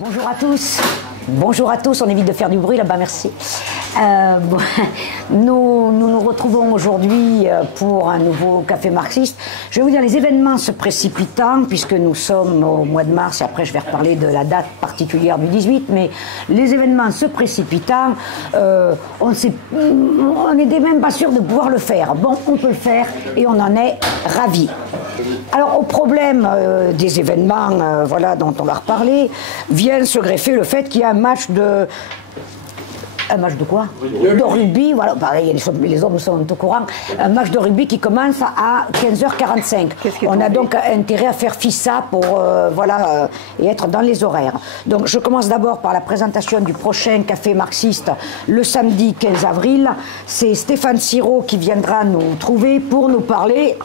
Bonjour à tous. Bonjour à tous, on évite de faire du bruit là-bas, merci. Nous retrouvons aujourd'hui pour un nouveau café marxiste. Je vais vous dire, les événements se précipitant, puisque nous sommes au mois de mars, et après je vais reparler de la date particulière du 18, mais les événements se précipitant, on n'était même pas sûr de pouvoir le faire. Bon, on peut le faire et on en est ravis. Alors, au problème des événements voilà, dont on va reparler, vient se greffer le fait qu'il y a un match de... Un match de quoi? De rugby, voilà, pareil, les hommes sont au courant. Un match de rugby qui commence à 15h45. On a donc intérêt à faire fissa pour, et être dans les horaires. Donc, je commence d'abord par la présentation du prochain café marxiste le samedi 15 avril. C'est Stéphane Siro qui viendra nous trouver pour nous parler...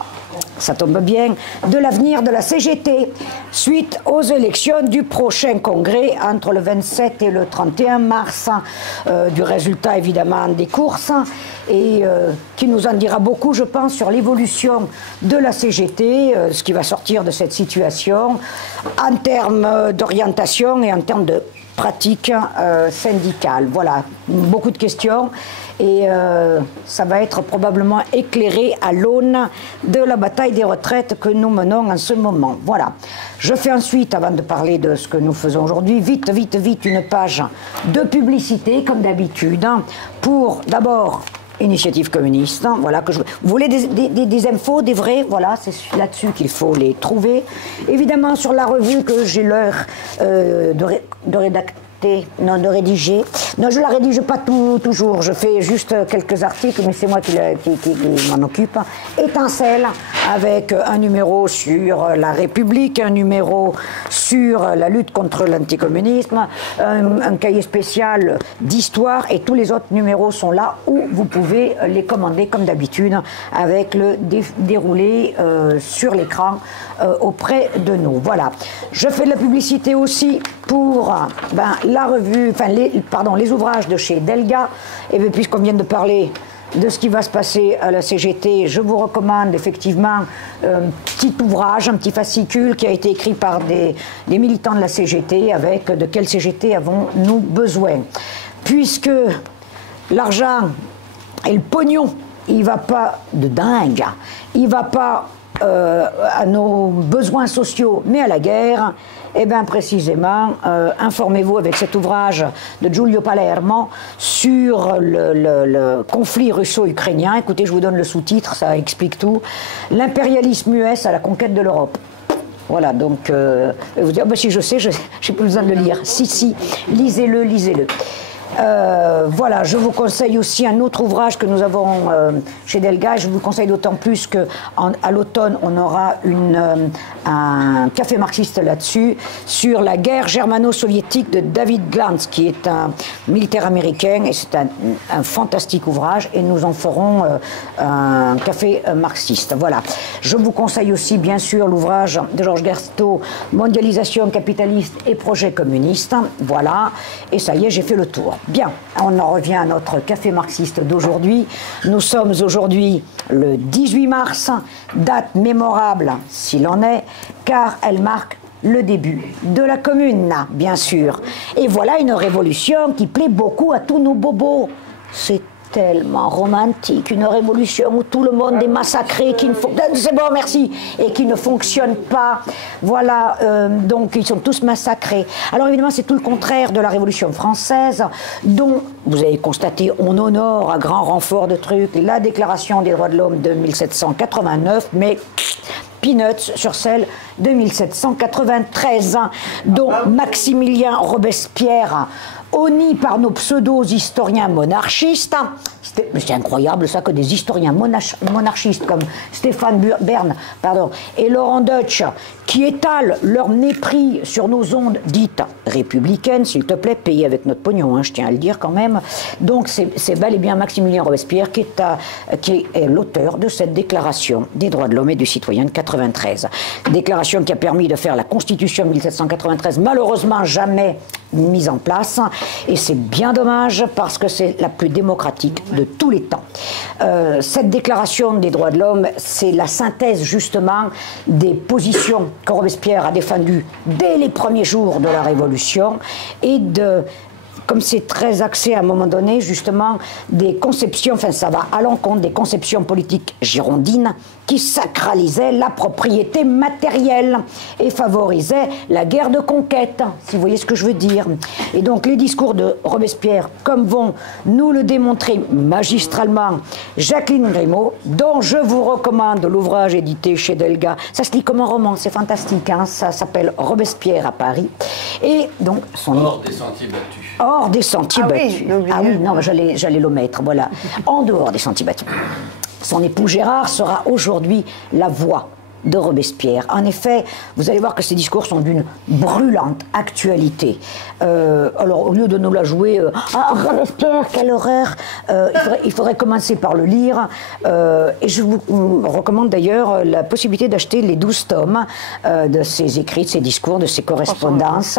Ça tombe bien, de l'avenir de la CGT, suite aux élections du prochain congrès entre le 27 et le 31 mars, du résultat évidemment des courses, et qui nous en dira beaucoup, je pense, sur l'évolution de la CGT, ce qui va sortir de cette situation, en termes d'orientation et en termes de pratique syndicale. Voilà, beaucoup de questions. Et ça va être probablement éclairé à l'aune de la bataille des retraites que nous menons en ce moment. Voilà. Je fais ensuite, avant de parler de ce que nous faisons aujourd'hui, vite, une page de publicité, comme d'habitude, pour d'abord Initiative communiste. Voilà, vous voulez des infos, des vrais, voilà, c'est là-dessus qu'il faut les trouver. Évidemment, sur la revue que j'ai l'heure de rédacter. Non, de rédiger. Non, je ne la rédige pas toujours. Je fais juste quelques articles, mais c'est moi qui m'en occupe. Étincelle, avec un numéro sur la République, un numéro sur la lutte contre l'anticommunisme, un cahier spécial d'histoire, et tous les autres numéros sont là où vous pouvez les commander comme d'habitude, avec le déroulé sur l'écran auprès de nous. Voilà. Je fais de la publicité aussi pour la revue, les ouvrages de chez Delga. Et bien, puisqu'on vient de parler de ce qui va se passer à la CGT, je vous recommande effectivement un petit ouvrage, un petit fascicule qui a été écrit par des militants de la CGT avec de quelle CGT avons-nous besoin. Puisque l'argent et le pognon, il ne va pas de dingue, il ne va pas à nos besoins sociaux, mais à la guerre. Eh bien, précisément, informez-vous avec cet ouvrage de Giulio Palermo sur le conflit russo-ukrainien. Écoutez, je vous donne le sous-titre, ça explique tout. L'impérialisme US à la conquête de l'Europe. Voilà, donc, vous dites, si je sais, je n'ai plus besoin de le lire. Si, lisez-le, lisez-le. Voilà, je vous conseille aussi un autre ouvrage que nous avons chez Delga. Je vous conseille d'autant plus qu'à l'automne, on aura un café marxiste là-dessus, sur la guerre germano-soviétique de David Glantz, qui est un militaire américain, et c'est un fantastique ouvrage, et nous en ferons un café marxiste. Voilà. Je vous conseille aussi, bien sûr, l'ouvrage de Georges Gersto, Mondialisation capitaliste et projet communiste. Voilà, et ça y est, j'ai fait le tour. Bien, on en revient à notre café marxiste d'aujourd'hui. Nous sommes aujourd'hui le 18 mars, date mémorable s'il en est, car elle marque le début de la Commune, bien sûr. Et voilà une révolution qui plaît beaucoup à tous nos bobos. C'est tellement romantique, une révolution où tout le monde est massacré, c'est bon, merci, et qui ne fonctionne pas. Voilà, donc ils sont tous massacrés. Alors évidemment, c'est tout le contraire de la Révolution française, dont, vous avez constaté, on honore à grand renfort de trucs la Déclaration des droits de l'homme de 1789, mais peanuts sur celle de 1793, dont Maximilien Robespierre, honni par nos pseudo-historiens monarchistes. C'est incroyable ça, que des historiens monarchistes comme Stéphane Bern et Laurent Deutsch, qui étalent leur mépris sur nos ondes dites républicaines, s'il te plaît, payées avec notre pognon, hein, je tiens à le dire quand même. Donc c'est bel et bien Maximilien Robespierre qui est l'auteur de cette déclaration des droits de l'homme et du citoyen de 93. Déclaration qui a permis de faire la Constitution de 1793, malheureusement jamais mise en place, et c'est bien dommage parce que c'est la plus démocratique de de tous les temps. Cette déclaration des droits de l'homme, c'est la synthèse justement des positions que Robespierre a défendues dès les premiers jours de la Révolution et comme c'est très axé à un moment donné, justement, des conceptions, enfin ça va à l'encontre des conceptions politiques girondines qui sacralisaient la propriété matérielle et favorisaient la guerre de conquête, si vous voyez ce que je veux dire. Et donc les discours de Robespierre, comme vont nous le démontrer magistralement Jacqueline Grimaud, dont je vous recommande l'ouvrage édité chez Delga. Ça se lit comme un roman, c'est fantastique, hein, ça s'appelle Robespierre à Paris. Et donc hors des sentiers battus. Hors des sentiers battus. Oui, ah oui, non, j'allais le mettre, voilà. En dehors des sentiers battus. Son époux Gérard sera aujourd'hui la voix de Robespierre. En effet, vous allez voir que ces discours sont d'une brûlante actualité. Alors, au lieu de nous la jouer, Robespierre, quelle horreur, il faudrait commencer par le lire. Et je vous recommande d'ailleurs la possibilité d'acheter les 12 tomes de ses écrits, de ses discours, de ses correspondances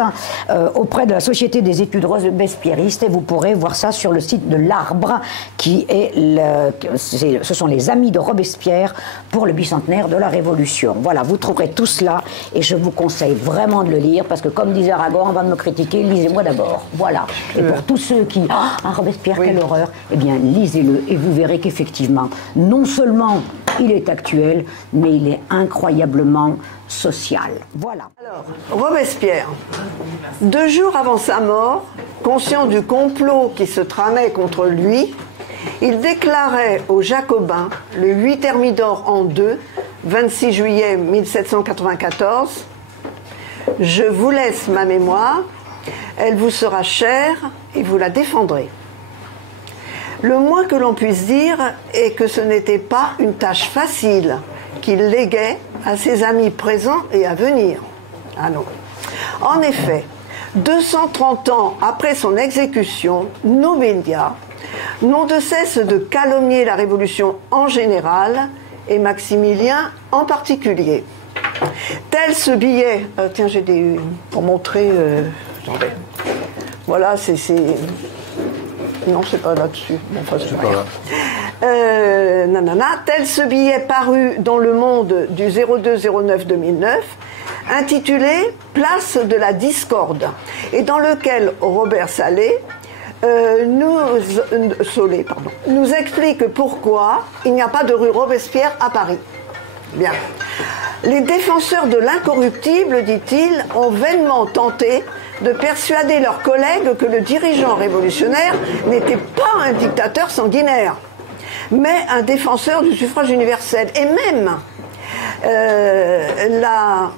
auprès de la Société des études robespierristes. Et vous pourrez voir ça sur le site de l'Arbre, qui est ce sont les amis de Robespierre pour le bicentenaire de la Révolution. Voilà, vous trouverez tout cela et je vous conseille vraiment de le lire parce que comme disait Aragorn, avant de me critiquer, lisez-moi d'abord. Voilà. Et pour tous ceux qui... Robespierre, quelle horreur, eh bien, lisez-le et vous verrez qu'effectivement, non seulement il est actuel, mais il est incroyablement social. Voilà. Alors, Robespierre, 2 jours avant sa mort, conscient du complot qui se tramait contre lui, il déclarait aux Jacobins, le 8 Thermidor en 2, 26 juillet 1794, « Je vous laisse ma mémoire, elle vous sera chère et vous la défendrez. » Le moins que l'on puisse dire est que ce n'était pas une tâche facile qu'il léguait à ses amis présents et à venir. Ah non. En effet, 230 ans après son exécution, nos médias n'ont de cesse de calomnier la Révolution en général et Maximilien en particulier. Tel ce billet... tiens, j'ai des... pour montrer... attendez. Voilà, c'est... Non, c'est pas là-dessus. Bon, enfin, c'est pas là. Tel ce billet paru dans Le Monde du 02-09-2009, intitulé « Place de la discorde » et dans lequel Robert Solé nous explique pourquoi il n'y a pas de rue Robespierre à Paris. Bien. Les défenseurs de l'incorruptible, dit-il, ont vainement tenté de persuader leurs collègues que le dirigeant révolutionnaire n'était pas un dictateur sanguinaire, mais un défenseur du suffrage universel. Et même, là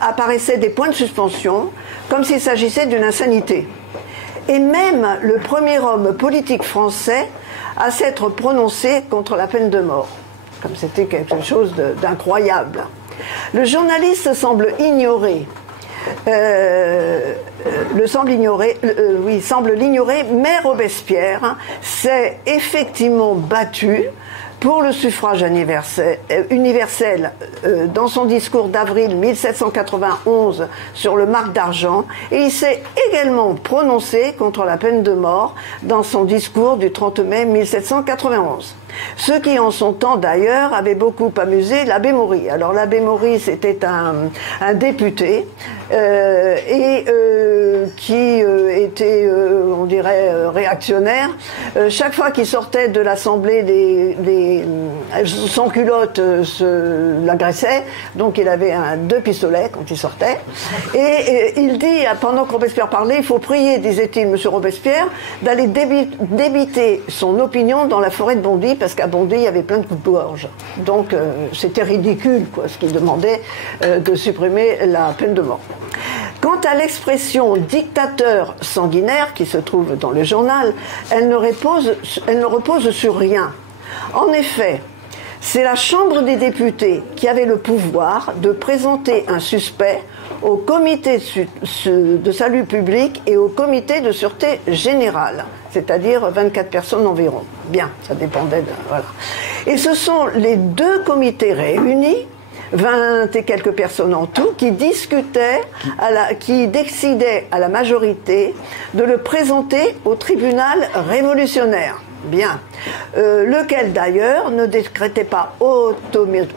apparaissaient des points de suspension, comme s'il s'agissait d'une insanité. Et même le premier homme politique français à s'être prononcé contre la peine de mort, comme c'était quelque chose d'incroyable. Le journaliste semble l'ignorer, mais Robespierre s'est effectivement battu pour le suffrage universel dans son discours d'avril 1791 sur le marc d'argent, et il s'est également prononcé contre la peine de mort dans son discours du 30 mai 1791. Ceux qui en son temps d'ailleurs avaient beaucoup amusé l'abbé Maury. Alors l'abbé Maury, c'était un député qui était, on dirait, réactionnaire. Chaque fois qu'il sortait de l'Assemblée, sans culotte l'agressait, donc il avait 2 pistolets quand il sortait. Et il dit, pendant que Robespierre parlait, il faut prier, disait-il, monsieur Robespierre, d'aller débiter son opinion dans la forêt de Bondy, parce qu'à Bondy, il y avait plein de coupe-gorge. Donc c'était ridicule, quoi, ce qu'il demandait de supprimer la peine de mort. Quant à l'expression dictateur sanguinaire qui se trouve dans le journal, elle ne repose sur rien. En effet, c'est la Chambre des députés qui avait le pouvoir de présenter un suspect au comité de salut public et au comité de sûreté générale, c'est-à-dire 24 personnes environ. Bien, ça dépendait de... Voilà. Et ce sont les 2 comités réunis 20 et quelques personnes en tout, qui discutaient, qui décidaient à la majorité de le présenter au tribunal révolutionnaire. Bien. Lequel d'ailleurs ne décrétait pas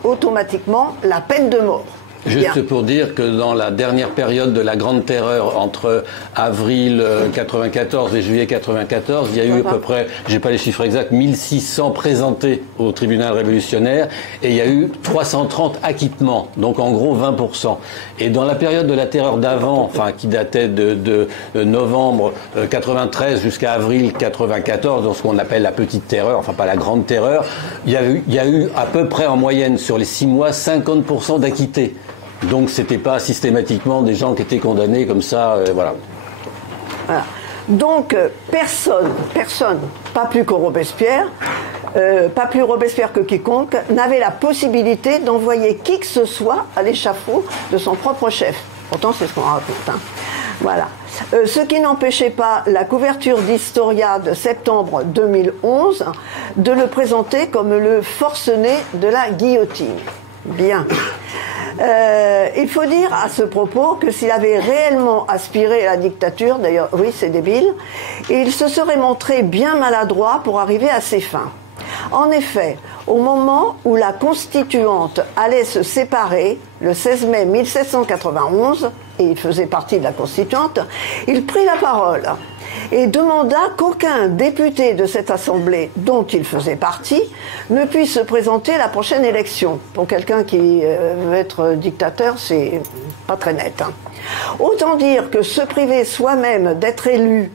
automatiquement la peine de mort. Juste pour dire que dans la dernière période de la Grande Terreur, entre avril 94 et juillet 94, il y a eu à peu près, j'ai pas les chiffres exacts, 1600 présentés au tribunal révolutionnaire et il y a eu 330 acquittements, donc en gros 20%. Et dans la période de la terreur d'avant, enfin qui datait de novembre 93 jusqu'à avril 94, dans ce qu'on appelle la petite terreur, enfin pas la grande terreur, il y a eu à peu près en moyenne sur les 6 mois 50% d'acquittés. Donc c'était pas systématiquement des gens qui étaient condamnés comme ça, voilà. Voilà. Donc personne, pas plus que Robespierre, pas plus Robespierre que quiconque, n'avait la possibilité d'envoyer qui que ce soit à l'échafaud de son propre chef. Pourtant c'est ce qu'on raconte. Hein. Voilà. Ce qui n'empêchait pas la couverture d'Historia de septembre 2011 de le présenter comme le forcené de la guillotine. Bien. Il faut dire à ce propos que s'il avait réellement aspiré à la dictature, d'ailleurs, oui, c'est débile, il se serait montré bien maladroit pour arriver à ses fins. En effet, au moment où la Constituante allait se séparer, le 16 mai 1791, et il faisait partie de la Constituante, il prit la parole et demanda qu'aucun député de cette assemblée dont il faisait partie ne puisse se présenter à la prochaine élection. Pour quelqu'un qui veut être dictateur, c'est pas très net. Hein. Autant dire que se priver soi-même d'être élu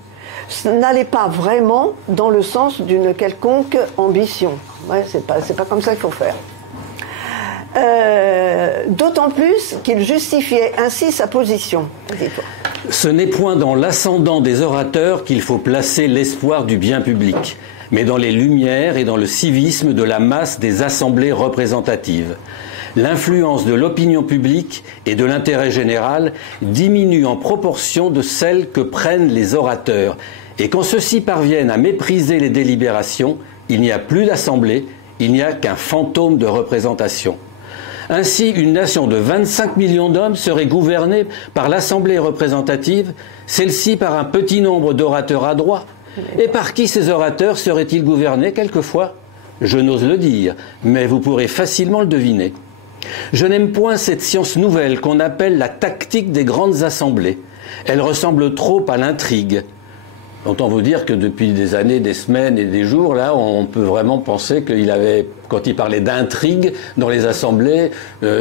n'allait pas vraiment dans le sens d'une quelconque ambition. Ouais, c'est pas comme ça qu'il faut faire. D'autant plus qu'il justifiait ainsi sa position. Ce n'est point dans l'ascendant des orateurs qu'il faut placer l'espoir du bien public, mais dans les lumières et dans le civisme de la masse des assemblées représentatives. L'influence de l'opinion publique et de l'intérêt général diminue en proportion de celle que prennent les orateurs, et quand ceux-ci parviennent à mépriser les délibérations, il n'y a plus d'assemblée, il n'y a qu'un fantôme de représentation. Ainsi, une nation de 25 millions d'hommes serait gouvernée par l'Assemblée représentative, celle-ci par un petit nombre d'orateurs adroits. Et par qui ces orateurs seraient-ils gouvernés quelquefois? Je n'ose le dire, mais vous pourrez facilement le deviner. Je n'aime point cette science nouvelle qu'on appelle la tactique des grandes assemblées. Elle ressemble trop à l'intrigue. Autant vous dire que depuis des années, des semaines et des jours, là, on peut vraiment penser qu'il avait, quand il parlait d'intrigue dans les assemblées,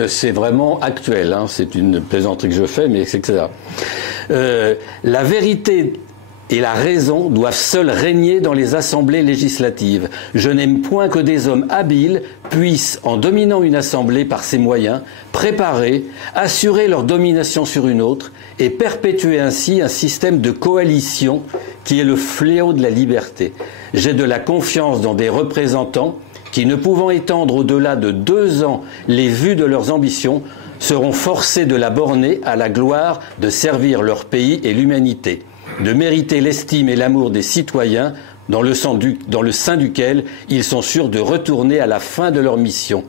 c'est vraiment actuel. Hein, c'est une plaisanterie que je fais, mais c'est que ça. La vérité et la raison doivent seules régner dans les assemblées législatives. Je n'aime point que des hommes habiles puissent, en dominant une assemblée par ces moyens, préparer, assurer leur domination sur une autre et perpétuer ainsi un système de coalition qui est le fléau de la liberté. J'ai de la confiance dans des représentants qui, ne pouvant étendre au-delà de 2 ans les vues de leurs ambitions, seront forcés de la borner à la gloire de servir leur pays et l'humanité, de mériter l'estime et l'amour des citoyens dans le sein duquel ils sont sûrs de retourner à la fin de leur mission.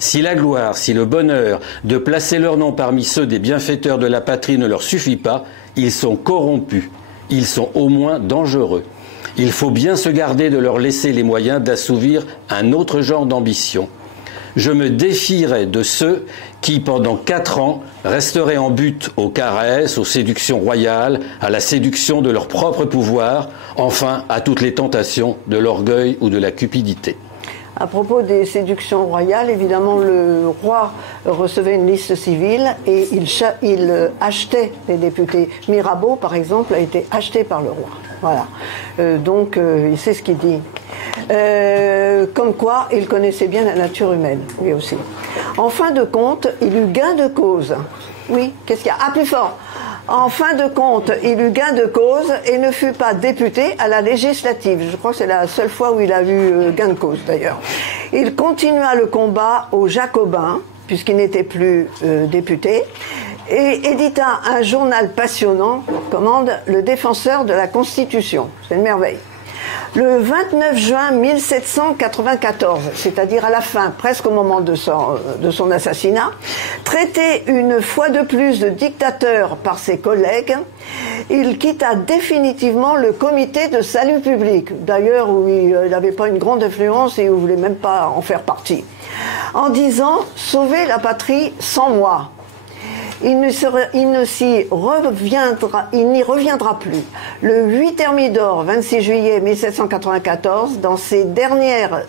Si la gloire, si le bonheur de placer leur nom parmi ceux des bienfaiteurs de la patrie ne leur suffit pas, ils sont corrompus, ils sont au moins dangereux. Il faut bien se garder de leur laisser les moyens d'assouvir un autre genre d'ambition. Je me défierais de ceux qui, pendant 4 ans, resteraient en butte aux caresses, aux séductions royales, à la séduction de leur propre pouvoir, enfin à toutes les tentations de l'orgueil ou de la cupidité. À propos des séductions royales, évidemment, le roi recevait une liste civile et il achetait les députés. Mirabeau, par exemple, a été acheté par le roi. Voilà. Donc, il sait ce qu'il dit. Comme quoi, il connaissait bien la nature humaine, lui aussi. En fin de compte, il eut gain de cause. Oui, qu'est-ce qu'il y a? Ah, plus fort. En fin de compte, il eut gain de cause et ne fut pas député à la législative. Je crois que c'est la seule fois où il a eu gain de cause, d'ailleurs. Il continua le combat aux Jacobins, puisqu'il n'était plus député, et édita un journal passionnant, commande Le Défenseur de la Constitution. C'est une merveille. Le 29 juin 1794, c'est-à-dire à la fin, presque au moment de son assassinat, traité une fois de plus de dictateur par ses collègues, il quitta définitivement le comité de salut public, d'ailleurs où il n'avait pas une grande influence et il ne voulait même pas en faire partie, en disant « Sauver la patrie sans moi ». Il n'y reviendra plus. Le 8 Thermidor, 26 juillet 1794, dans sa dernière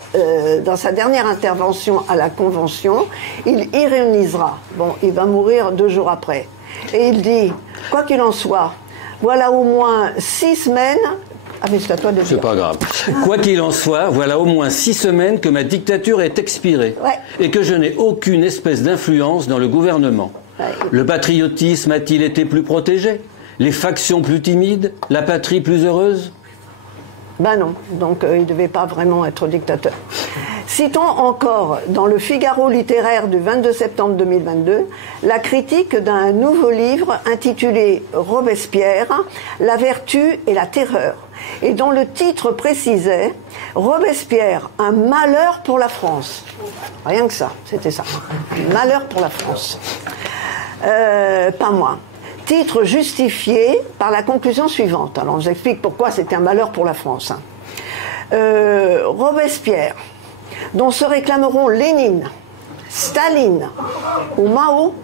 intervention à la Convention, il ironisera. Bon, il va mourir 2 jours après. Et il dit, quoi qu'il en soit, voilà au moins 6 semaines... Ah mais c'est à toi de le dire. C'est pas grave. Quoi qu'il en soit, voilà au moins 6 semaines que ma dictature est expirée. Ouais. Et que je n'ai aucune espèce d'influence dans le gouvernement. Le patriotisme a-t-il été plus protégé? Les factions plus timides? La patrie plus heureuse? Ben non, donc il ne devait pas vraiment être dictateur. Citons encore dans le Figaro littéraire du 22 septembre 2022 la critique d'un nouveau livre intitulé Robespierre, la vertu et la terreur, et dont le titre précisait Robespierre, un malheur pour la France. Rien que ça, c'était ça. Malheur pour la France. Pas moins. Titre justifié par la conclusion suivante. Alors, on vous explique pourquoi c'était un malheur pour la France. Robespierre, dont se réclameront Lénine, Staline ou Mao,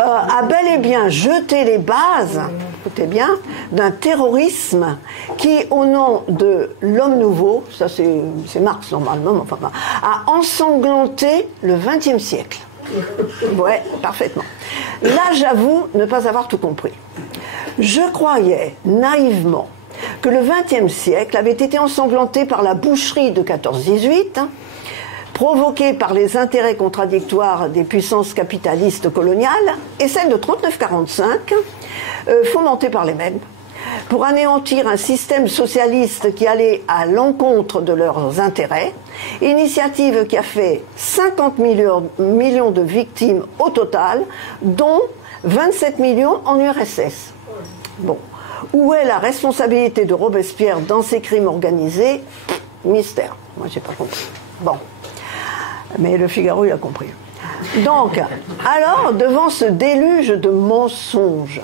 a bel et bien jeté les bases, écoutez bien, d'un terrorisme qui, au nom de l'homme nouveau, ça c'est Marx normalement, enfin, a ensanglanté le XXe siècle. Ouais, parfaitement. Là, j'avoue ne pas avoir tout compris. Je croyais naïvement que le XXe siècle avait été ensanglanté par la boucherie de 14-18, provoquée par les intérêts contradictoires des puissances capitalistes coloniales, et celle de 39-45, fomentée par les mêmes, pour anéantir un système socialiste qui allait à l'encontre de leurs intérêts, initiative qui a fait 50 millions de victimes au total, dont 27 millions en URSS. Bon. Où est la responsabilité de Robespierre dans ces crimes organisés? Mystère. Moi, j'ai pas compris. Bon. Mais le Figaro, il a compris. Donc, alors, devant ce déluge de mensonges,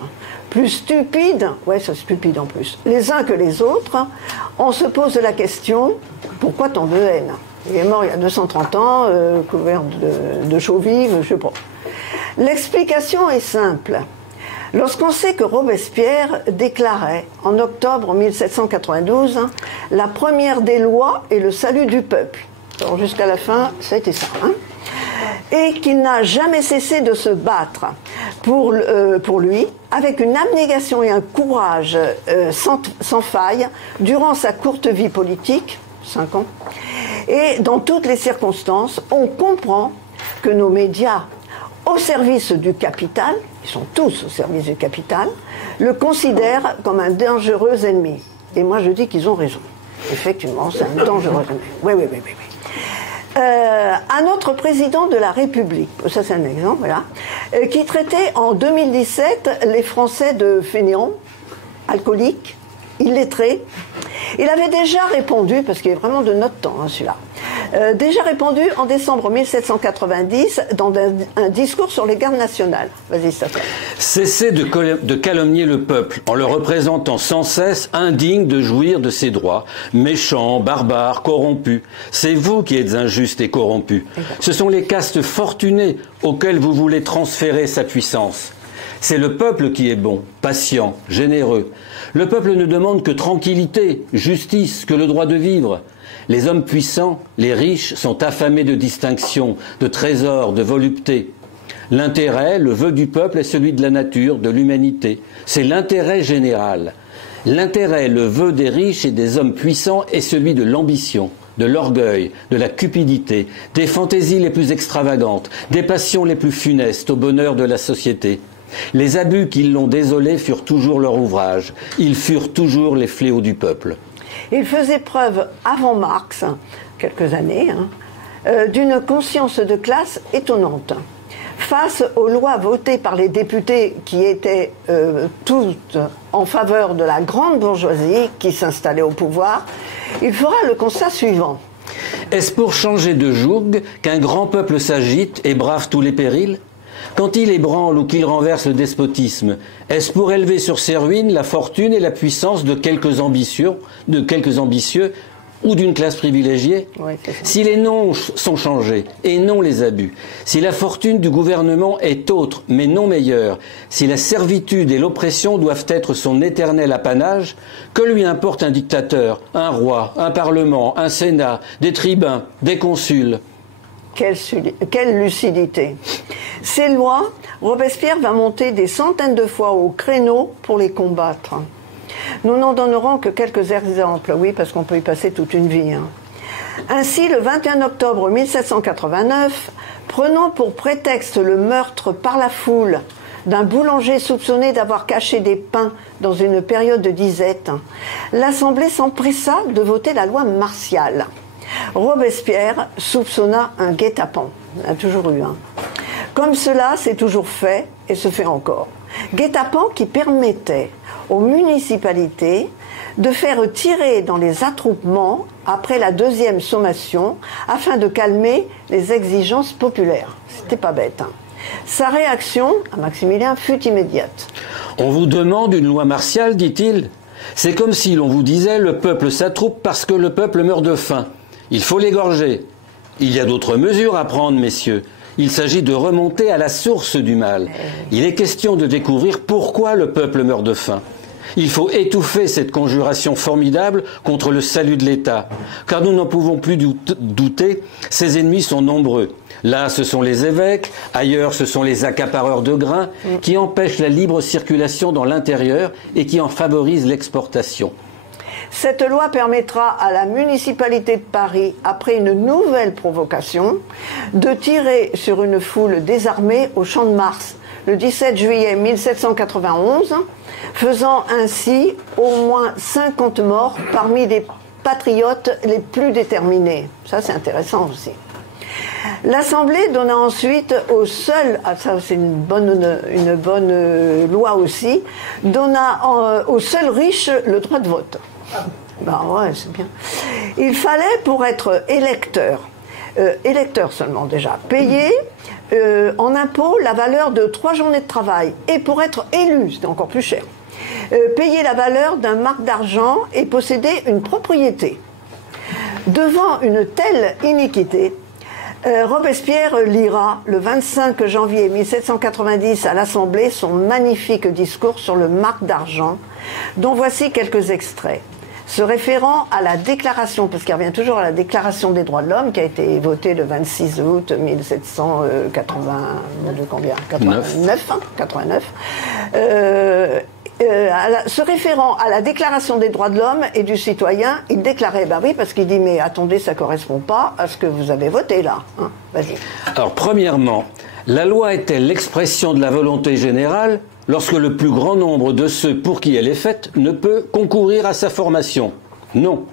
plus stupides, ouais, c'est stupide en plus, les uns que les autres, on se pose la question, pourquoi tant de haine? Il est mort il y a 230 ans, couvert de chaux vives, je sais pas. L'explication est simple. Lorsqu'on sait que Robespierre déclarait en octobre 1792 la première des lois est le salut du peuple. Alors jusqu'à la fin, ça a été ça. Hein, et qu'il n'a jamais cessé de se battre pour lui, avec une abnégation et un courage sans faille, durant sa courte vie politique, 5 ans, et dans toutes les circonstances, on comprend que nos médias, au service du capital, ils sont tous au service du capital, le considèrent comme un dangereux ennemi. Et moi je dis qu'ils ont raison. Effectivement, c'est un dangereux ennemi. Oui. Un autre président de la République, ça c'est un exemple, voilà, qui traitait en 2017 les Français de fainéants, alcooliques, illettrés. Il avait déjà répondu, parce qu'il est vraiment de notre temps, hein, celui-là, déjà répondu en décembre 1790 dans un discours sur les gardes nationales. Vas-y, Stéphane. Cessez de calomnier le peuple en le représentant sans cesse indigne de jouir de ses droits, méchant, barbare, corrompu. C'est vous qui êtes injuste et corrompu. Ce sont les castes fortunées auxquelles vous voulez transférer sa puissance. C'est le peuple qui est bon, patient, généreux. Le peuple ne demande que tranquillité, justice, que le droit de vivre. Les hommes puissants, les riches, sont affamés de distinction, de trésors, de volupté. L'intérêt, le vœu du peuple est celui de la nature, de l'humanité. C'est l'intérêt général. L'intérêt, le vœu des riches et des hommes puissants est celui de l'ambition, de l'orgueil, de la cupidité, des fantaisies les plus extravagantes, des passions les plus funestes au bonheur de la société. Les abus qui l'ont désolé furent toujours leur ouvrage. Ils furent toujours les fléaux du peuple. Il faisait preuve, avant Marx, quelques années, d'une conscience de classe étonnante. Face aux lois votées par les députés qui étaient toutes en faveur de la grande bourgeoisie qui s'installait au pouvoir, il fera le constat suivant. Est-ce pour changer de joug qu'un grand peuple s'agite et brave tous les périls? Quand il ébranle ou qu'il renverse le despotisme, est-ce pour élever sur ses ruines la fortune et la puissance de quelques ambitieux ou d'une classe privilégiée? Oui, si les noms sont changés et non les abus, si la fortune du gouvernement est autre mais non meilleure, si la servitude et l'oppression doivent être son éternel apanage, que lui importe un dictateur, un roi, un parlement, un sénat, des tribuns, des consuls? Quelle lucidité! Ces lois, Robespierre va monter des centaines de fois au créneau pour les combattre. Nous n'en donnerons que quelques exemples, oui, parce qu'on peut y passer toute une vie. Ainsi, le 21 octobre 1789, prenant pour prétexte le meurtre par la foule d'un boulanger soupçonné d'avoir caché des pains dans une période de disette, l'Assemblée s'empressa de voter la loi martiale. Robespierre soupçonna un guet-apens. Il y en a toujours eu un. Comme cela, c'est toujours fait et se fait encore. Guet-apens qui permettait aux municipalités de faire tirer dans les attroupements après la deuxième sommation afin de calmer les exigences populaires. C'était pas bête. Sa réaction à Maximilien fut immédiate. On vous demande une loi martiale, dit-il. C'est comme si l'on vous disait le peuple s'attroupe parce que le peuple meurt de faim. Il faut l'égorger. Il y a d'autres mesures à prendre, messieurs. Il s'agit de remonter à la source du mal. Il est question de découvrir pourquoi le peuple meurt de faim. Il faut étouffer cette conjuration formidable contre le salut de l'État. Car nous n'en pouvons plus douter, ses ennemis sont nombreux. Là, ce sont les évêques, ailleurs, ce sont les accapareurs de grains qui empêchent la libre circulation dans l'intérieur et qui en favorisent l'exportation. Cette loi permettra à la municipalité de Paris, après une nouvelle provocation, de tirer sur une foule désarmée au Champ de Mars le 17 juillet 1791, faisant ainsi au moins 50 morts parmi les patriotes les plus déterminés. Ça, c'est intéressant aussi. L'Assemblée donna ensuite au seul, ça c'est une bonne loi aussi, donna aux seuls riches le droit de vote. Ben ouais, c'est bien. Il fallait pour être électeur seulement déjà, payer en impôt la valeur de 3 journées de travail. Et pour être élu, c'était encore plus cher, payer la valeur d'un marc d'argent et posséder une propriété. Devant une telle iniquité, Robespierre lira le 25 janvier 1790 à l'Assemblée son magnifique discours sur le marc d'argent, dont voici quelques extraits. Se référant à la déclaration, parce qu'il revient toujours à la déclaration des droits de l'homme qui a été votée le 26 août 1789, se référant à la déclaration des droits de l'homme et du citoyen, il déclarait, bah oui, parce qu'il dit, mais attendez, ça ne correspond pas à ce que vous avez voté là. Hein, vas-y. Alors, premièrement, la loi est-elle l'expression de la volonté générale lorsque le plus grand nombre de ceux pour qui elle est faite ne peut concourir à sa formation? Non.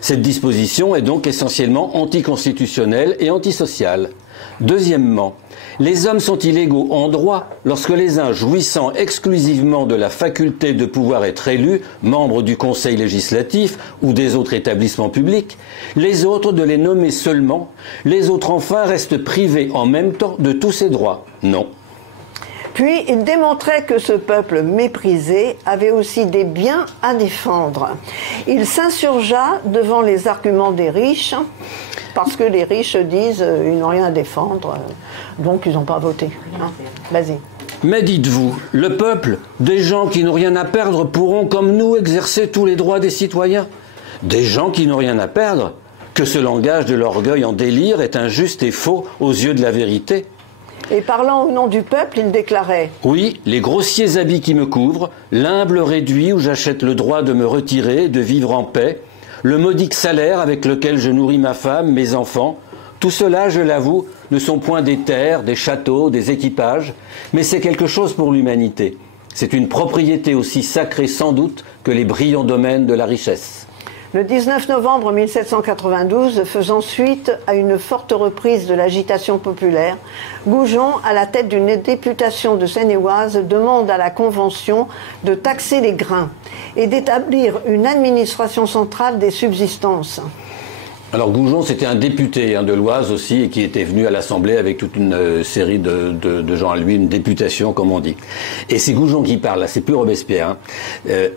Cette disposition est donc essentiellement anticonstitutionnelle et antisociale. Deuxièmement, les hommes sont-ils égaux en droit lorsque les uns jouissant exclusivement de la faculté de pouvoir être élus, membres du Conseil législatif ou des autres établissements publics, les autres de les nommer seulement, les autres enfin restent privés en même temps de tous ces droits? Non. Puis il démontrait que ce peuple méprisé avait aussi des biens à défendre. Il s'insurgea devant les arguments des riches, parce que les riches disent ils n'ont rien à défendre, donc ils n'ont pas voté. Hein, vas-y. Mais dites-vous, le peuple, des gens qui n'ont rien à perdre pourront comme nous exercer tous les droits des citoyens? Des gens qui n'ont rien à perdre? Que ce langage de l'orgueil en délire est injuste et faux aux yeux de la vérité? Et parlant au nom du peuple, il déclarait « Oui, les grossiers habits qui me couvrent, l'humble réduit où j'achète le droit de me retirer, de vivre en paix, le modique salaire avec lequel je nourris ma femme, mes enfants, tout cela, je l'avoue, ne sont point des terres, des châteaux, des équipages, mais c'est quelque chose pour l'humanité. C'est une propriété aussi sacrée sans doute que les brillants domaines de la richesse. » Le 19 novembre 1792, faisant suite à une forte reprise de l'agitation populaire, Goujon, à la tête d'une députation de Seine-et-Oise, demande à la Convention de taxer les grains et d'établir une administration centrale des subsistances. Alors Goujon, c'était un député de l'Oise aussi, et qui était venu à l'Assemblée avec toute une série de gens à lui, une députation comme on dit. Et c'est Goujon qui parle, là, c'est plus Robespierre.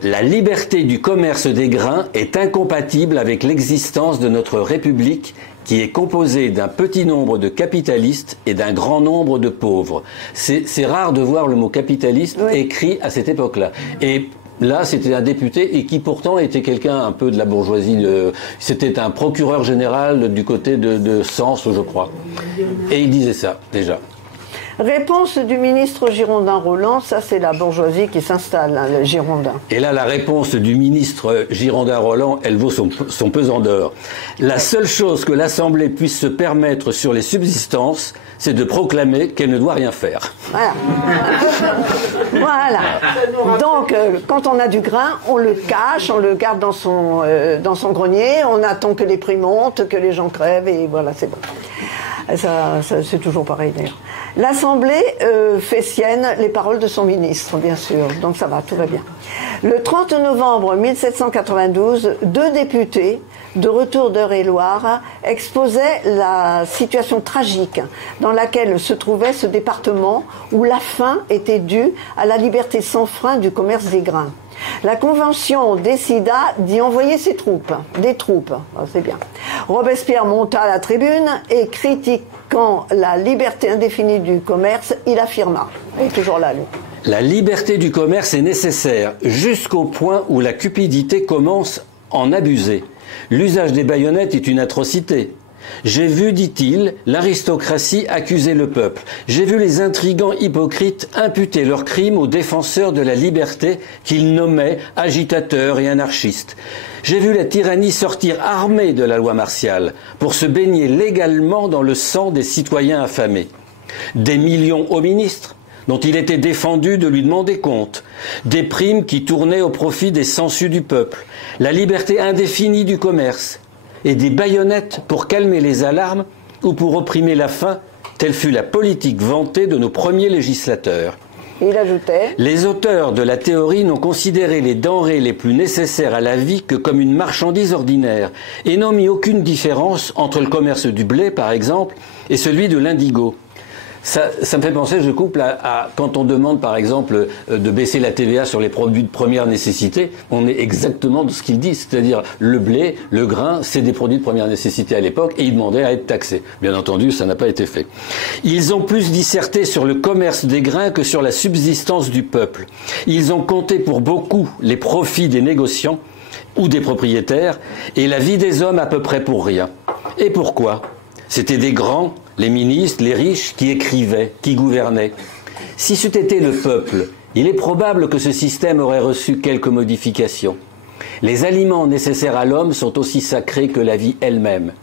La liberté du commerce des grains est incompatible avec l'existence de notre République, qui est composée d'un petit nombre de capitalistes et d'un grand nombre de pauvres. C'est rare de voir le mot capitaliste écrit à cette époque-là. Et là, c'était un député et qui pourtant était quelqu'un un peu de la bourgeoisie. C'était un procureur général du côté de Sens, je crois. Et il disait ça, déjà. Réponse du ministre Girondin Rolland, ça c'est la bourgeoisie qui s'installe, le Girondin. Et là, la réponse du ministre Girondin Rolland, elle vaut son pesant d'or. La seule chose que l'Assemblée puisse se permettre sur les subsistances, c'est de proclamer qu'elle ne doit rien faire. Voilà. Voilà. Donc, quand on a du grain, on le cache, on le garde dans son grenier, on attend que les prix montent, que les gens crèvent, et voilà, c'est bon. Ça, c'est toujours pareil d'ailleurs. L'Assemblée fait sienne les paroles de son ministre, bien sûr, donc ça va, tout va bien. Le 30 novembre 1792, 2 députés de retour d'Eure-et-Loir exposaient la situation tragique dans laquelle se trouvait ce département où la faim était due à la liberté sans frein du commerce des grains. La Convention décida d'y envoyer des troupes, c'est bien. Robespierre monta à la tribune et critiquant la liberté indéfinie du commerce, il affirma, il est toujours là lui. La liberté du commerce est nécessaire jusqu'au point où la cupidité commence à en abuser. L'usage des baïonnettes est une atrocité. J'ai vu, dit-il, l'aristocratie accuser le peuple. J'ai vu les intrigants hypocrites imputer leurs crimes aux défenseurs de la liberté qu'ils nommaient agitateurs et anarchistes. J'ai vu la tyrannie sortir armée de la loi martiale pour se baigner légalement dans le sang des citoyens affamés. Des millions aux ministres, dont il était défendu de lui demander compte, des primes qui tournaient au profit des sangsues du peuple, la liberté indéfinie du commerce, et des baïonnettes pour calmer les alarmes ou pour opprimer la faim, telle fut la politique vantée de nos premiers législateurs. Il ajoutait : les auteurs de la théorie n'ont considéré les denrées les plus nécessaires à la vie que comme une marchandise ordinaire et n'ont mis aucune différence entre le commerce du blé, par exemple, et celui de l'indigo. Ça me fait penser, je couple, à quand on demande, par exemple, de baisser la TVA sur les produits de première nécessité, on est exactement de ce qu'il dit, c'est-à-dire le blé, le grain, c'est des produits de première nécessité à l'époque, et ils demandaient à être taxés. Bien entendu, ça n'a pas été fait. Ils ont plus disserté sur le commerce des grains que sur la subsistance du peuple. Ils ont compté pour beaucoup les profits des négociants ou des propriétaires, et la vie des hommes à peu près pour rien. Et pourquoi ? C'était des grands, les ministres, les riches, qui écrivaient, qui gouvernaient. Si c'eût été le peuple, il est probable que ce système aurait reçu quelques modifications. Les aliments nécessaires à l'homme sont aussi sacrés que la vie elle-même.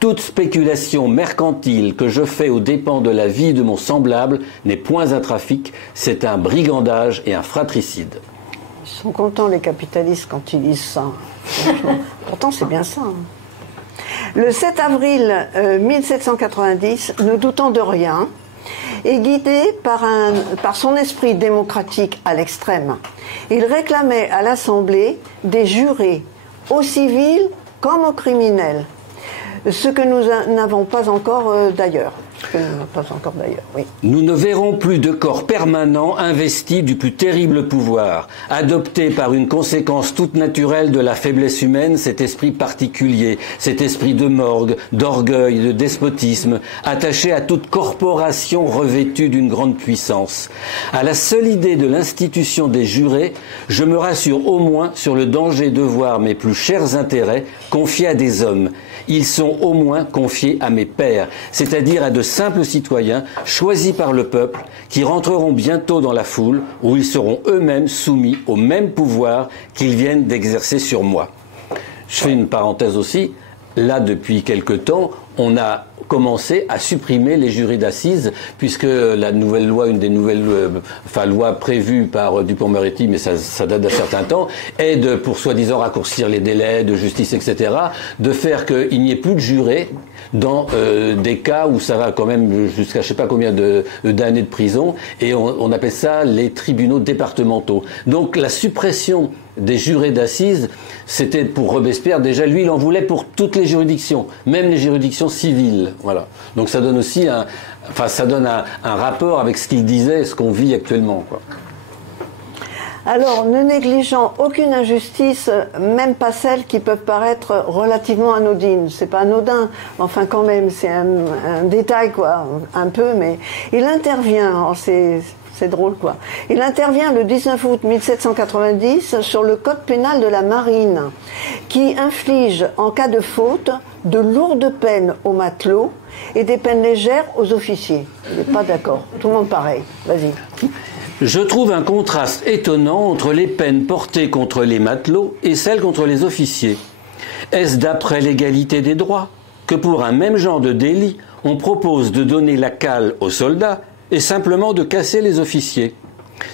Toute spéculation mercantile que je fais aux dépens de la vie de mon semblable n'est point un trafic, c'est un brigandage et un fratricide. Ils sont contents les capitalistes quand ils lisent ça. Pourtant c'est bien ça. Le 7 avril 1790, ne doutant de rien, et guidé par son esprit démocratique à l'extrême, il réclamait à l'Assemblée des jurés, aux civils comme aux criminels, ce que nous n'avons pas encore d'ailleurs. Oui. Nous ne verrons plus de corps permanent investi du plus terrible pouvoir, adopté par une conséquence toute naturelle de la faiblesse humaine, cet esprit particulier, cet esprit de morgue, d'orgueil, de despotisme, attaché à toute corporation revêtue d'une grande puissance. À la seule idée de l'institution des jurés, je me rassure au moins sur le danger de voir mes plus chers intérêts confiés à des hommes. Ils sont au moins confiés à mes pairs, c'est-à-dire à de simples citoyens choisis par le peuple qui rentreront bientôt dans la foule où ils seront eux-mêmes soumis au même pouvoir qu'ils viennent d'exercer sur moi. Je fais une parenthèse aussi. Là, depuis quelque temps, on a commencé à supprimer les jurys d'assises, puisque la nouvelle loi, une des nouvelles lois prévues par Dupond-Moretti, mais ça date d'un certain temps, est de, pour soi-disant raccourcir les délais de justice, etc., de faire qu'il n'y ait plus de jurés dans des cas où ça va quand même jusqu'à je sais pas combien d'années de prison, et on appelle ça les tribunaux départementaux. Donc la suppression des jurés d'assises, c'était pour Robespierre, déjà lui il en voulait pour toutes les juridictions, même les juridictions civiles. Voilà. Donc ça donne aussi un rapport avec ce qu'il disait et ce qu'on vit actuellement, quoi. Alors, ne négligeant aucune injustice, même pas celles qui peuvent paraître relativement anodines. C'est pas anodin, enfin quand même, c'est un détail, quoi, un peu, mais il intervient, c'est drôle, quoi. Il intervient le 19 août 1790 sur le code pénal de la marine, qui inflige, en cas de faute, de lourdes peines aux matelots et des peines légères aux officiers. Il n'est pas d'accord. Tout le monde pareil. Vas-y. Je trouve un contraste étonnant entre les peines portées contre les matelots et celles contre les officiers. Est-ce d'après l'égalité des droits que pour un même genre de délit, on propose de donner la cale aux soldats et simplement de casser les officiers?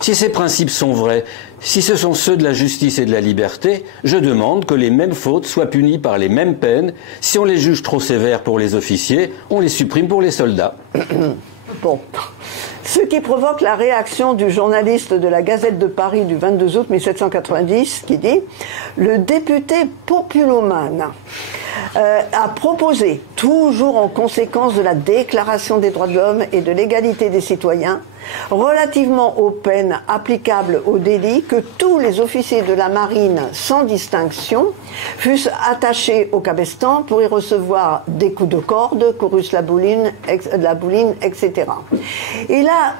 Si ces principes sont vrais, si ce sont ceux de la justice et de la liberté, je demande que les mêmes fautes soient punies par les mêmes peines. Si on les juge trop sévères pour les officiers, on les supprime pour les soldats. Bon. Ce qui provoque la réaction du journaliste de la Gazette de Paris du 22 août 1790 qui dit « Le député populomane a proposé, toujours en conséquence de la Déclaration des droits de l'homme et de l'égalité des citoyens, relativement aux peines applicables aux délits, que tous les officiers de la marine, sans distinction, fussent attachés au cabestan pour y recevoir des coups de corde, chorus la bouline, etc. » Il a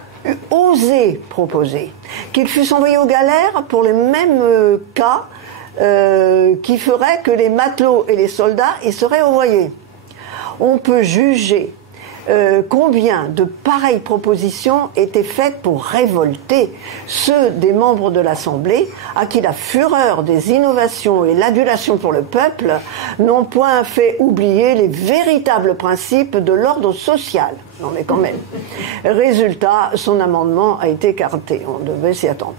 osé proposer qu'ils fussent envoyés aux galères pour les mêmes cas qui ferait que les matelots et les soldats y seraient envoyés. On peut juger combien de pareilles propositions étaient faites pour révolter ceux des membres de l'Assemblée à qui la fureur des innovations et l'adulation pour le peuple n'ont point fait oublier les véritables principes de l'ordre social. Non mais quand même. Résultat, son amendement a été écarté. On devait s'y attendre.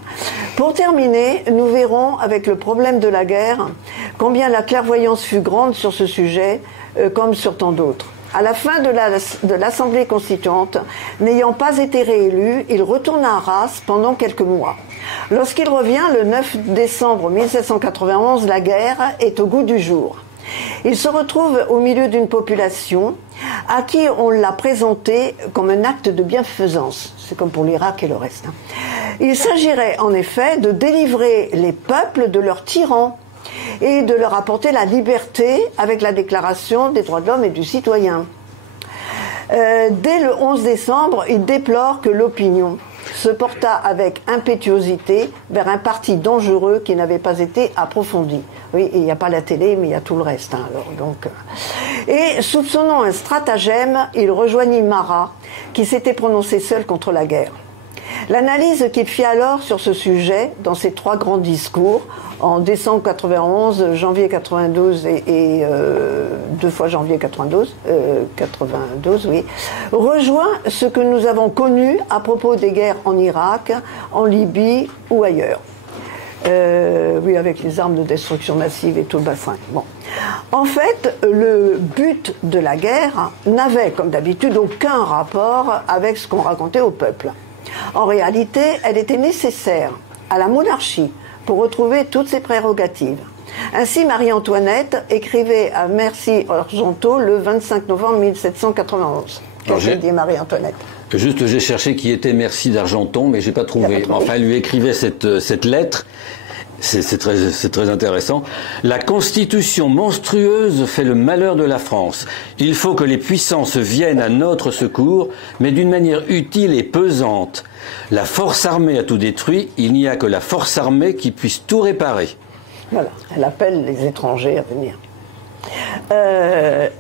Pour terminer, nous verrons avec le problème de la guerre combien la clairvoyance fut grande sur ce sujet, comme sur tant d'autres. À la fin de l'Assemblée constituante, n'ayant pas été réélu, il retourne à Arras pendant quelques mois. Lorsqu'il revient le 9 décembre 1791, la guerre est au goût du jour. Il se retrouve au milieu d'une population à qui on l'a présenté comme un acte de bienfaisance. C'est comme pour l'Irak et le reste. Il s'agirait en effet de délivrer les peuples de leurs tyrans et de leur apporter la liberté avec la Déclaration des droits de l'homme et du citoyen. Dès le 11 décembre, il déplore que l'opinion se porta avec impétuosité vers un parti dangereux qui n'avait pas été approfondi. Oui, il n'y a pas la télé, mais il y a tout le reste. Alors, donc, et soupçonnant un stratagème, il rejoignit Marat, qui s'était prononcé seul contre la guerre. L'analyse qu'il fit alors sur ce sujet, dans ses 3 grands discours, en décembre 91, janvier 92 et 2 fois janvier 92, oui, rejoint ce que nous avons connu à propos des guerres en Irak, en Libye ou ailleurs. Oui, avec les armes de destruction massive et tout le bassin. Bon. En fait, le but de la guerre n'avait, comme d'habitude, aucun rapport avec ce qu'on racontait au peuple. En réalité, elle était nécessaire à la monarchie pour retrouver toutes ses prérogatives. Ainsi, Marie-Antoinette écrivait à Mercy Argenteau le 25 novembre 1791. Qu'est-ce qu'elle dit, Marie-Antoinette ? Juste, j'ai cherché qui était Mercy d'Argenton, mais j'ai pas trouvé. Enfin, elle lui écrivait cette lettre. C'est très intéressant. La Constitution monstrueuse fait le malheur de la France. Il faut que les puissances viennent à notre secours, mais d'une manière utile et pesante. La force armée a tout détruit, il n'y a que la force armée qui puisse tout réparer. Voilà, elle appelle les étrangers à venir.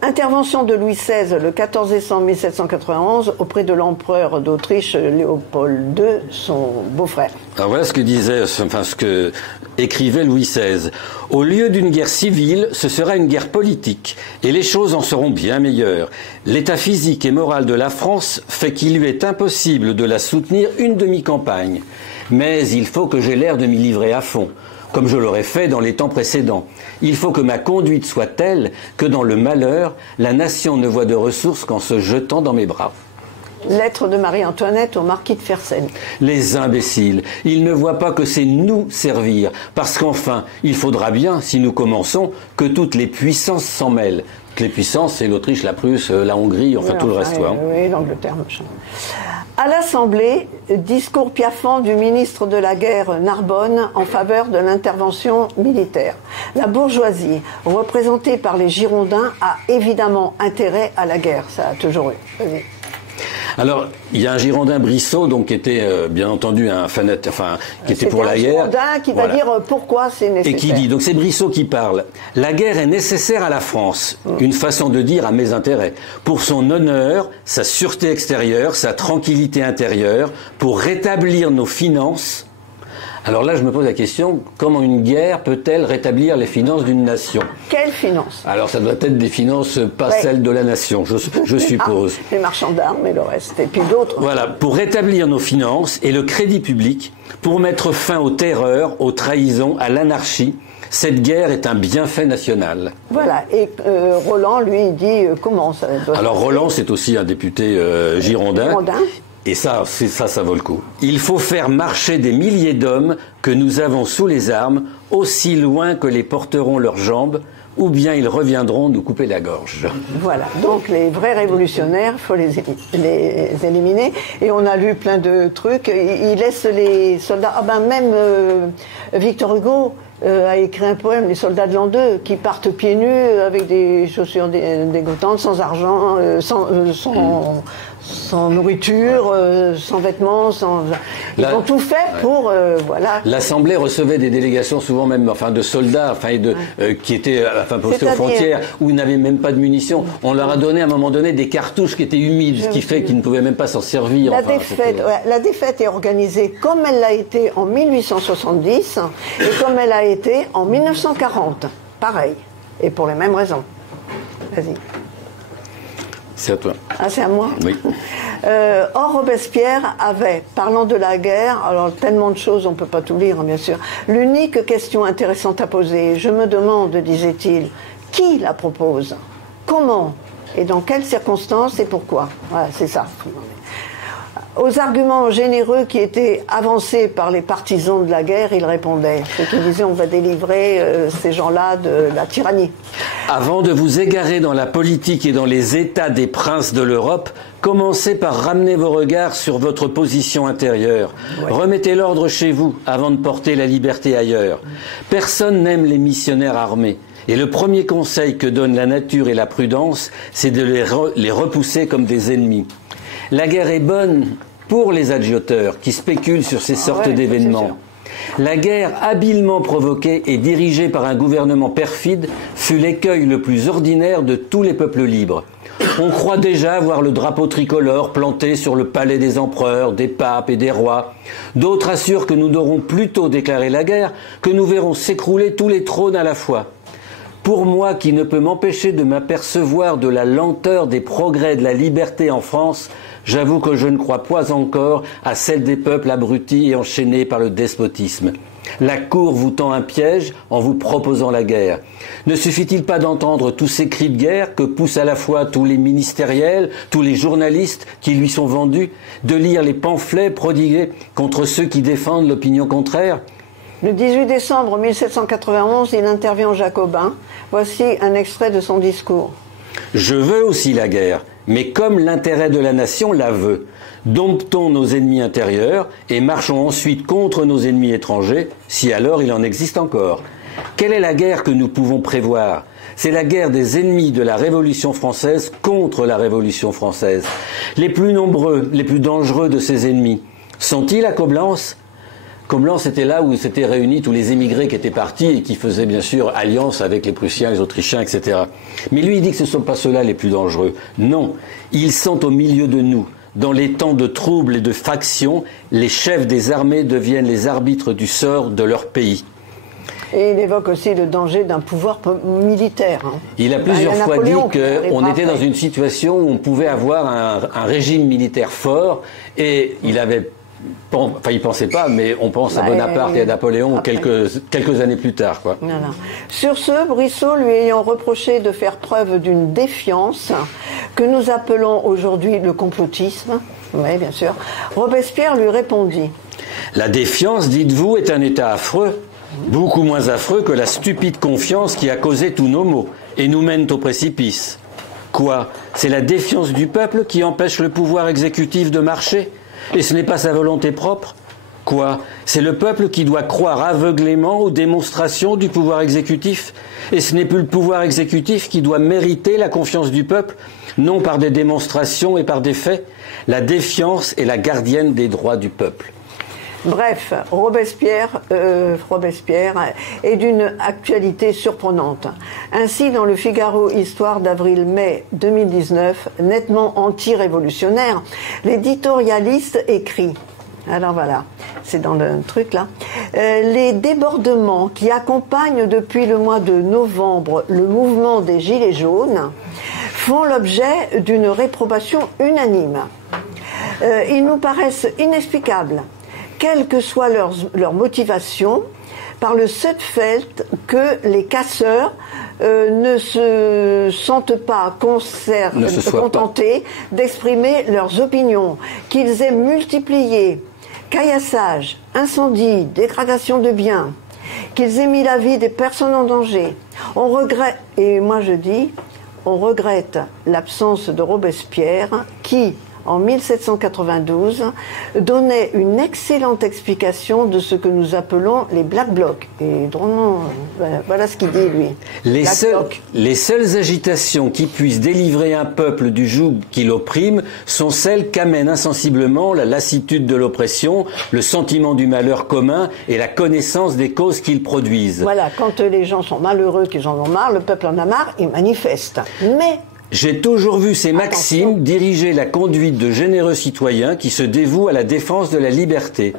Intervention de Louis XVI le 14 décembre 1791 auprès de l'empereur d'Autriche Léopold II, son beau-frère. Alors voilà ce que écrivait Louis XVI. Au lieu d'une guerre civile, ce sera une guerre politique, et les choses en seront bien meilleures. L'état physique et moral de la France fait qu'il lui est impossible de la soutenir une demi-campagne. Mais il faut que j'aie l'air de m'y livrer à fond, comme je l'aurais fait dans les temps précédents. Il faut que ma conduite soit telle que dans le malheur, la nation ne voit de ressources qu'en se jetant dans mes bras. Lettre de Marie-Antoinette au marquis de Fersen. Les imbéciles, ils ne voient pas que c'est nous servir, parce qu'enfin, il faudra bien, si nous commençons, que toutes les puissances s'en mêlent. Les puissances, c'est l'Autriche, la Prusse, la Hongrie, enfin tout le reste. Oui, l'Angleterre, machin. À l'Assemblée, discours piaffant du ministre de la Guerre Narbonne en faveur de l'intervention militaire. La bourgeoisie, représentée par les Girondins, a évidemment intérêt à la guerre. Ça a toujours eu. Vas-y. Alors, il y a un Girondin Brissot, donc qui était bien entendu un fanatique, qui était pour la guerre. C'est un Girondin qui va dire pourquoi c'est nécessaire. Et qui dit, donc c'est Brissot qui parle, la guerre est nécessaire à la France, une façon de dire à mes intérêts, pour son honneur, sa sûreté extérieure, sa tranquillité intérieure, pour rétablir nos finances. Alors là, je me pose la question, comment une guerre peut-elle rétablir les finances d'une nation? Quelles finances? Alors ça doit être des finances pas celles de la nation, je suppose. Les marchands d'armes et le reste, et puis d'autres. Voilà, pour rétablir nos finances et le crédit public, pour mettre fin aux terreurs, aux trahisons, à l'anarchie. Cette guerre est un bienfait national. Voilà, et Roland, lui, il dit comment ça doit. Alors Roland, c'est aussi un député girondin. Et ça vaut le coup. Il faut faire marcher des milliers d'hommes que nous avons sous les armes, aussi loin que les porteront leurs jambes, ou bien ils reviendront nous couper la gorge. Voilà, donc les vrais révolutionnaires, il faut les éliminer. Et on a lu plein de trucs. Il laisse les soldats... même Victor Hugo a écrit un poème, Les soldats de l'an 2, qui partent pieds nus avec des chaussures dégoûtantes, sans argent, sans nourriture, sans vêtements, ils ont tout fait pour voilà. L'Assemblée recevait des délégations souvent même de soldats qui étaient postés aux frontières où ils n'avaient même pas de munitions. On leur a donné à un moment donné des cartouches qui étaient humides, ce qui fait qu'ils ne pouvaient même pas s'en servir. La défaite est organisée comme elle l'a été en 1870 et comme elle a été en 1940. Pareil. Et pour les mêmes raisons. Vas-y. C'est à toi. Ah, c'est à moi? Oui. Or, Robespierre avait, parlant de la guerre, alors tellement de choses, on ne peut pas tout lire, bien sûr, l'unique question intéressante à poser, je me demande, disait-il, qui la propose? Comment? Et dans quelles circonstances et pourquoi? Voilà, c'est ça. Aux arguments généreux qui étaient avancés par les partisans de la guerre, il répondait. Ceux qui disaient on va délivrer ces gens-là de la tyrannie. Avant de vous égarer dans la politique et dans les états des princes de l'Europe, commencez par ramener vos regards sur votre position intérieure. Ouais. Remettez l'ordre chez vous avant de porter la liberté ailleurs. Personne n'aime les missionnaires armés. Et le premier conseil que donnent la nature et la prudence, c'est de les repousser comme des ennemis. La guerre est bonne pour les agioteurs qui spéculent sur ces sortes d'événements. La guerre habilement provoquée et dirigée par un gouvernement perfide fut l'écueil le plus ordinaire de tous les peuples libres. On croit déjà voir le drapeau tricolore planté sur le palais des empereurs, des papes et des rois. D'autres assurent que nous n'aurons plutôt déclaré la guerre que nous verrons s'écrouler tous les trônes à la fois. Pour moi qui ne peux m'empêcher de m'apercevoir de la lenteur des progrès de la liberté en France, j'avoue que je ne crois pas encore à celle des peuples abrutis et enchaînés par le despotisme. La cour vous tend un piège en vous proposant la guerre. Ne suffit-il pas d'entendre tous ces cris de guerre que poussent à la fois tous les ministériels, tous les journalistes qui lui sont vendus, de lire les pamphlets prodigués contre ceux qui défendent l'opinion contraire ? Le 18 décembre 1791, il intervient aux Jacobins. Voici un extrait de son discours. Je veux aussi la guerre, mais comme l'intérêt de la nation la veut. Domptons nos ennemis intérieurs et marchons ensuite contre nos ennemis étrangers, si alors il en existe encore. Quelle est la guerre que nous pouvons prévoir ? C'est la guerre des ennemis de la Révolution française contre la Révolution française. Les plus nombreux, les plus dangereux de ces ennemis, sont-ils à Coblence ? Comblan, c'était là où s'étaient réunis tous les émigrés qui étaient partis et qui faisaient bien sûr alliance avec les Prussiens, les Autrichiens, etc. Mais lui, il dit que ce ne sont pas ceux-là les plus dangereux. Non, ils sont au milieu de nous. Dans les temps de troubles et de factions, les chefs des armées deviennent les arbitres du sort de leur pays. Et il évoque aussi le danger d'un pouvoir militaire. Hein. Il a plusieurs fois dit qu'on était dans une situation où on pouvait avoir un régime militaire fort et il avait... Enfin, il pensait pas, mais on pense à Bonaparte et à Napoléon quelques années plus tard, quoi. Voilà. Sur ce, Brissot lui ayant reproché de faire preuve d'une défiance que nous appelons aujourd'hui le complotisme, oui, bien sûr, Robespierre lui répondit. La défiance, dites-vous, est un état affreux, beaucoup moins affreux que la stupide confiance qui a causé tous nos maux et nous mène au précipice. Quoi? C'est la défiance du peuple qui empêche le pouvoir exécutif de marcher? Et ce n'est pas sa volonté propre? Quoi? C'est le peuple qui doit croire aveuglément aux démonstrations du pouvoir exécutif? Et ce n'est plus le pouvoir exécutif qui doit mériter la confiance du peuple, non par des démonstrations et par des faits? La défiance est la gardienne des droits du peuple. Bref, Robespierre est d'une actualité surprenante. Ainsi, dans le Figaro Histoire d'avril-mai 2019, nettement anti-révolutionnaire, l'éditorialiste écrit, alors voilà, c'est dans le truc là, les débordements qui accompagnent depuis le mois de novembre le mouvement des Gilets jaunes font l'objet d'une réprobation unanime. Ils nous paraissent inexplicables, quelle que soit leur motivation, par le seul fait que les casseurs ne se sentent pas contentés d'exprimer leurs opinions, qu'ils aient multiplié caillassages, incendies, dégradation de biens, qu'ils aient mis la vie des personnes en danger. On regrette, et moi je dis, on regrette l'absence de Robespierre qui, en 1792, donnait une excellente explication de ce que nous appelons les Black Blocs. Et drôlement, voilà ce qu'il dit, lui. Les seules agitations qui puissent délivrer un peuple du joug qui l'opprime sont celles qu'amènent insensiblement la lassitude de l'oppression, le sentiment du malheur commun et la connaissance des causes qu'ils produisent. Voilà, quand les gens sont malheureux, qu'ils en ont marre, le peuple en a marre, ils manifestent. Mais... j'ai toujours vu ces maximes diriger la conduite de généreux citoyens qui se dévouent à la défense de la liberté.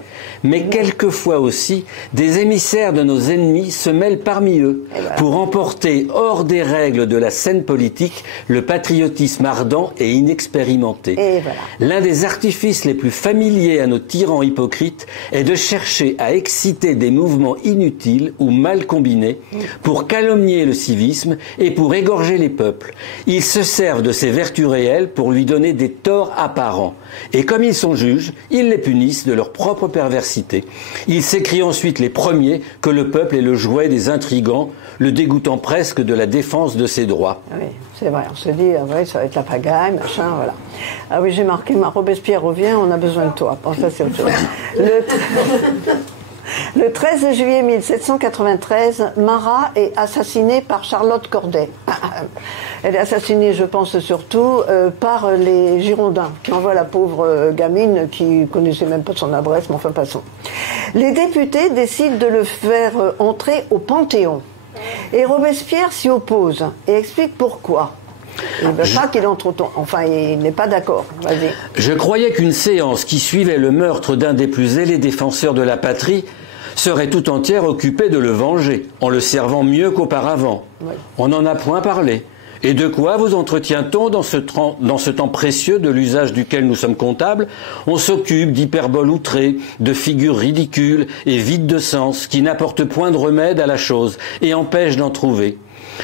Mais quelquefois aussi, des émissaires de nos ennemis se mêlent parmi eux pour emporter hors des règles de la scène politique le patriotisme ardent et inexpérimenté. L'un des artifices les plus familiers à nos tyrans hypocrites est de chercher à exciter des mouvements inutiles ou mal combinés pour calomnier le civisme et pour égorger les peuples. Ils se servent de ces vertus réelles pour lui donner des torts apparents. Et comme ils sont juges, ils les punissent de leur propre perversité. Ils s'écrient ensuite les premiers que le peuple est le jouet des intrigants, le dégoûtant presque de la défense de ses droits. Oui, c'est vrai. On se dit, ouais, ça va être la pagaille, machin, voilà. Ah oui, j'ai marqué, Robespierre revient, on a besoin de toi. Bon, ça c'est autre chose. Le 13 juillet 1793, Marat est assassinée par Charlotte Corday. Elle est assassinée, je pense surtout, par les Girondins, qui envoient la pauvre gamine qui ne connaissait même pas son adresse, mais enfin passons. Les députés décident de le faire entrer au Panthéon. Et Robespierre s'y oppose et explique pourquoi. Il ne veut pas qu'il entre autant. Enfin, il n'est pas d'accord. Vas-y. Je croyais qu'une séance qui suivait le meurtre d'un des plus zélés défenseurs de la patrie serait tout entière occupée de le venger, en le servant mieux qu'auparavant. Oui. On n'en a point parlé. Et de quoi vous entretient-on dans ce temps précieux de l'usage duquel nous sommes comptables? On s'occupe d'hyperboles outrées, de figures ridicules et vides de sens, qui n'apportent point de remède à la chose et empêchent d'en trouver.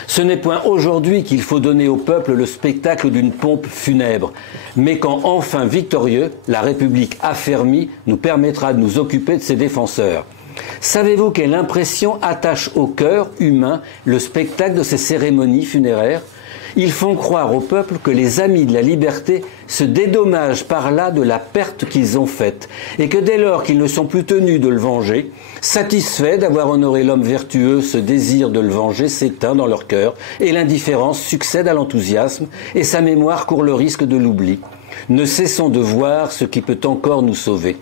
Ce n'est point aujourd'hui qu'il faut donner au peuple le spectacle d'une pompe funèbre, mais quand enfin victorieux, la République affermie nous permettra de nous occuper de ses défenseurs. Savez-vous quelle impression attache au cœur humain le spectacle de ces cérémonies funéraires? Ils font croire au peuple que les amis de la liberté se dédommagent par là de la perte qu'ils ont faite, et que dès lors qu'ils ne sont plus tenus de le venger, satisfaits d'avoir honoré l'homme vertueux, ce désir de le venger s'éteint dans leur cœur, et l'indifférence succède à l'enthousiasme, et sa mémoire court le risque de l'oubli. Ne cessons de voir ce qui peut encore nous sauver.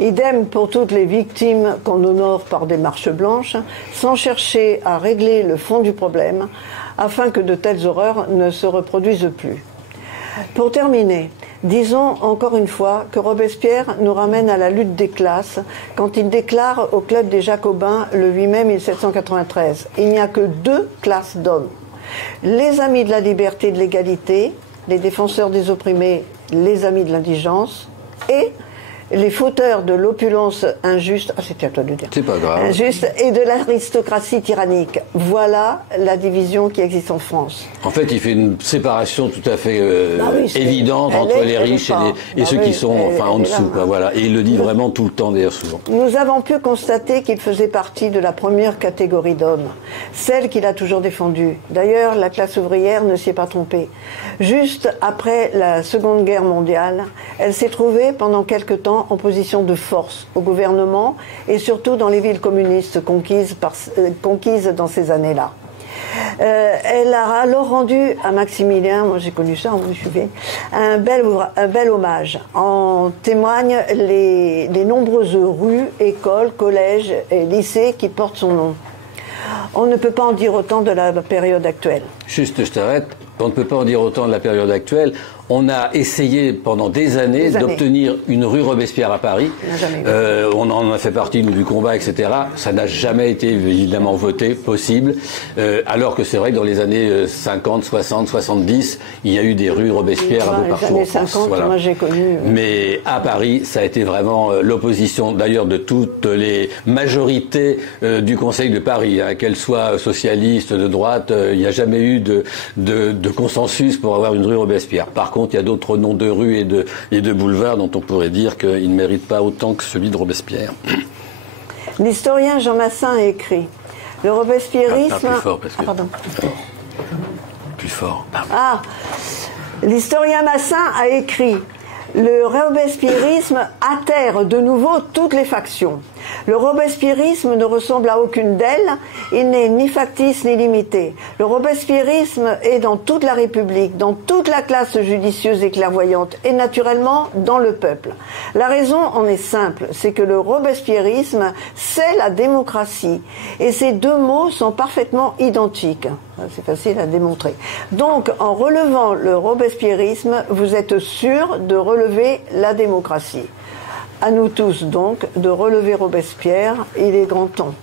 Idem pour toutes les victimes qu'on honore par des marches blanches, sans chercher à régler le fond du problème, afin que de telles horreurs ne se reproduisent plus. Pour terminer, disons encore une fois que Robespierre nous ramène à la lutte des classes quand il déclare au Club des Jacobins le 8 mai 1793 « Il n'y a que 2 classes d'hommes. Les amis de la liberté et de l'égalité, les défenseurs des opprimés, les amis de l'indigence, et les fauteurs de l'opulence injuste, c'était à toi de dire, c'est pas grave, injuste et de l'aristocratie tyrannique. Voilà la division qui existe en France. En fait, il fait une séparation tout à fait évidente entre les riches et ceux qui sont en dessous. Quoi, voilà. Et il le dit vraiment tout le temps, d'ailleurs, souvent. Nous avons pu constater qu'il faisait partie de la première catégorie d'hommes, celle qu'il a toujours défendue. D'ailleurs, la classe ouvrière ne s'y est pas trompée. Juste après la Seconde Guerre mondiale, elle s'est trouvée pendant quelque temps en position de force au gouvernement et surtout dans les villes communistes conquises dans ces années-là. Elle a alors rendu à Maximilien, moi j'ai connu ça, je suis vieille, un bel hommage. En témoignent les nombreuses rues, écoles, collèges et lycées qui portent son nom. On ne peut pas en dire autant de la période actuelle. Juste, je t'arrête. On ne peut pas en dire autant de la période actuelle. On a essayé pendant des années d'obtenir une rue Robespierre à Paris. On en a fait partie du combat, etc. Ça n'a jamais été évidemment voté, possible. Alors que c'est vrai que dans les années 50, 60, 70, il y a eu des rues Robespierre un peu partout. Dans les années 50, voilà. Moi j'ai connu. Mais à Paris, ça a été vraiment l'opposition, d'ailleurs, de toutes les majorités du Conseil de Paris, hein, qu'elles soient socialistes, de droite. Il n'y a jamais eu de consensus pour avoir une rue Robespierre. Par contre, il y a d'autres noms de rues et de boulevards dont on pourrait dire qu'ils ne méritent pas autant que celui de Robespierre. L'historien Jean Massin a écrit « Le robespierrisme... » plus fort, parce que... Ah, pardon. Plus fort. Ah, l'historien Massin a écrit « Le robespierrisme atterre de nouveau toutes les factions. Le robespierrisme ne ressemble à aucune d'elles, il n'est ni factice ni limité. Le robespierrisme est dans toute la République, dans toute la classe judicieuse et clairvoyante, et naturellement dans le peuple. La raison en est simple, c'est que le robespierrisme, c'est la démocratie. Et ces deux mots sont parfaitement identiques. C'est facile à démontrer. Donc, en relevant le robespierrisme, vous êtes sûr de relever la démocratie. À nous tous donc de relever Robespierre, il est grand temps.